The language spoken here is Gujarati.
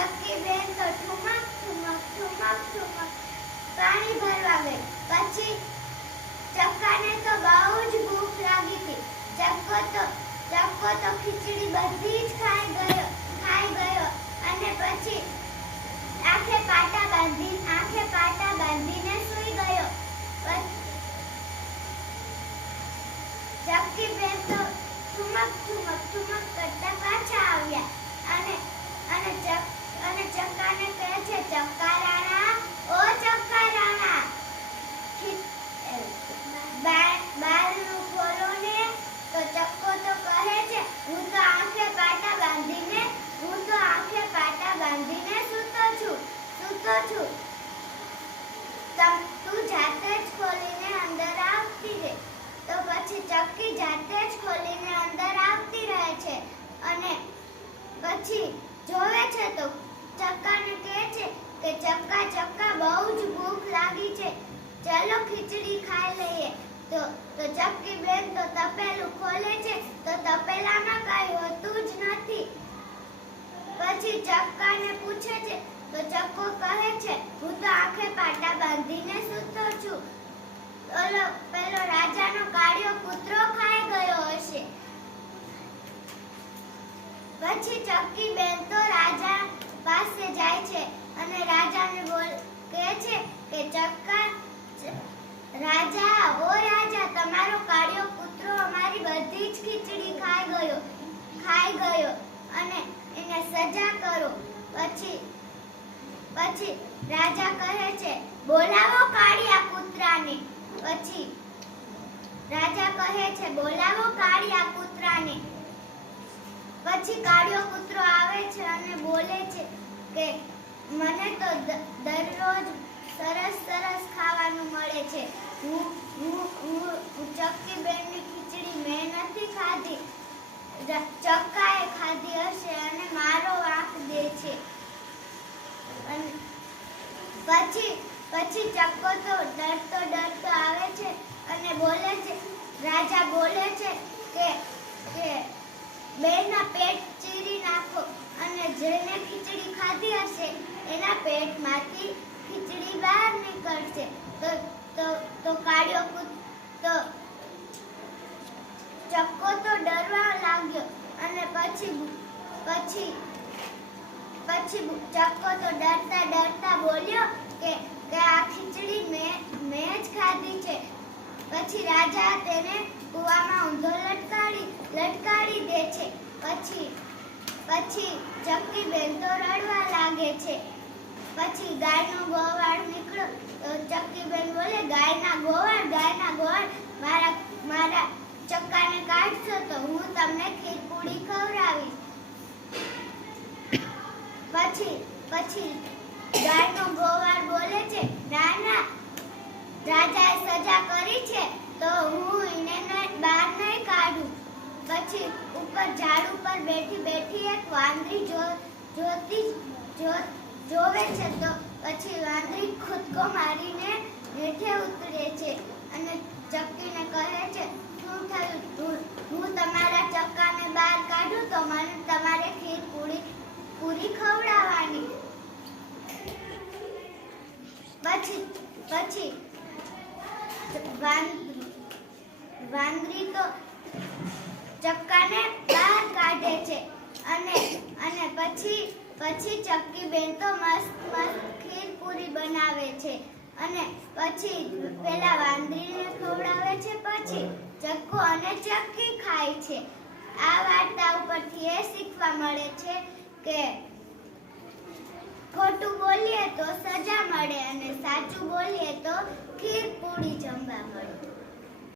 ચક્કી બેન તો ઠુમક ઠુમક ઠુમક ઠુમક. પાણી ભરવા ગઈ. પછી ચક્કાને તો બહુ જ ભૂખ લાગી હતી. ચક્કો તો ચક્કો તો ખીચડી બધી જ ખાઈ ગયો ખાઈ ગયો. અને પછી આંખે પાટા બાંધી, આંખે પાટા બાંધીને સૂઈ ગયો. ચક્કી બેન તો ઠુમક ઠુમક ઠુમક કરતા પાછા આવ્યા અને અને ચક અને ચક્કાને કહે છે ચક્કા રાણા ઓ ચક્કા રાણા ખી- એ, બા- બારણું ખોલો ને તો ચક્કો તો કહે છે હું તો આંખે પાટા બાંધીને હું તો આંખે પાટા બાંધીને સૂતો છું સૂતો છું તમ તું જાતે જ ખોલીને અંદર આવતી રહે. તો પછી ચક્કી જાતે જ ખોલીને અંદર આવતી રહે છે. અને પછી જોવે છે તો ચક્કાને કહે છે કે ચક્કા ચક્કા બહુ જ ભૂખ લાગી છે. ચાલો ખીચડી ખાઈ લઈએ. તો તો ચક્કી બેન તો તપેલું ખોલે છે. તો તપેલામાં કાંઈ હોતું જ નથી. પછી ચક્કાને પૂછે છે તો ચક્કો કહે છે, હું તો આંખે પાટા બાંધીને સૂતો છું. ઓલો પેલો રાજાનો કાળિયો કૂતરો ખાઈ ગયો હશે. પછી ચક્કી બેન તો રાજા પાસે જાય છે અને રાજાને બોલ, કહે છે કે, ચક્કા, રાજા, ઓ રાજા, તમારો કાળિયો કૂતરો અમારી બધી જ ખીચડી ખાઈ ગયો ખાઈ ગયો અને એને સજા કરો. પછી પછી રાજા કહે છે, બોલાવો કાળિયા કૂતરાને. પછી રાજા કહે છે, બોલાવો કાળિયા કૂતરાને. પછી કાળિયો કૂતરો આવે છે અને બોલે છે કે, મને તો દરરોજ સરસ સરસ ખાવાનું મળે છે. હું હું હું હું ચક્કી બેનની ખીચડી મેં નથી ખાધી. ચક્કાએ ખાધી હશે અને મારો વાંક દે છે અને પછી પછી ચક્કો તો ડરતો ડરતો આવે છે અને બોલે છે, રાજા બોલે છે કે કે બેના પેટ ચીરી નાખો અને જેને ખીચડી ખાધી હશે એના પેટમાંથી ખીચડી બહાર નીકળશે. તો તો તો કાળિયો કૂદ તો ચક્કો તો ડરવા લાગ્યો અને પછી પછી પછી ચક્કો તો ડરતા ડરતા બોલ્યો કે કે આ ખીચડી મેં મેં જ ખાધી છે પછી રાજા તેને કૂવામાં ઊંધો લટકાડી લટકાડી દે છે. પછી પછી ચક્કી બેન તો રડવા લાગે છે. પછી ગાયનો ગોવાળ નીકળ્યો. તો ચક્કી બેન બોલે, ગાયના ગોવાળ ગાયના ગોવાળ, મારા મારા ચક્કાને કાઢશો તો હું તમને ખીરપુડી ખવડાવીશ. પછી પછી ગાયનો ગોવાળ બોલે છે ના ના રાજાએ સજા કરી છે, તો હું એને બહાર નહીં કાઢું. પછી ઉપર ઝાડ ઉપર બેઠી બેઠી એક વાંદરી જો, જોતી જો જોવે છે, તો પછી વાંદરી ખુદકો મારીને હેઠે ઉતરે છે અને ચક્કીને કહે છે, શું થયું? હું તમારા ચક્કાને બહાર કાઢું તો મને તમારે ખીર પૂરી પૂરી ખવડાવવાની. પછી પછી વાંદરી તો ચક્કાને બહાર કાઢે છે અને અને પછી પછી ચક્કી બેન તો મસ્ત મસ્ત ખીર પૂરી બનાવે છે. અને પછી પેલા વાંદરીને ખવડાવે છે, પછી ચક્કો અને ચક્કી ખાય છે. આ વાર્તા ઉપરથી એ શીખવા મળે છે કે બોલીએ તો સજા મળે અને સાચું બોલીએ તો ખીર પૂરી જમવા મળે.